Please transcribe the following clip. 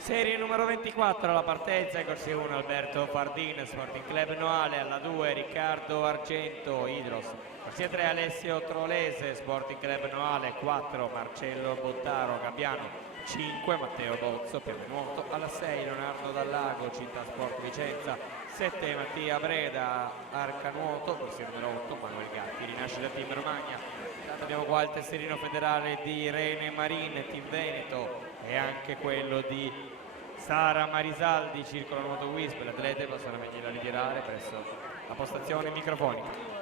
Serie numero 24, la partenza, corsia 1 Alberto Fardin, Sporting Club Noale, alla 2 Riccardo Argento, Idros, corsia 3 Alessio Trolese, Sporting Club Noale, 4 Marcello Bottaro, Gabbiano, 5 Matteo Bozzo, Piadenuoto, alla 6 Leonardo Dallago, Città Sport Vicenza, 7 Mattia Breda, Arcanuoto, corsia numero 8 Manuel Gatti, Rinascita Team Romagna. Intanto abbiamo qua il tesserino federale di Rene Marin, Team Veneto, e anche quello di Sara Marisaldi, Circolo Nuoto Wisp. Le atlete possono venire a ritirare presso la postazione microfonica.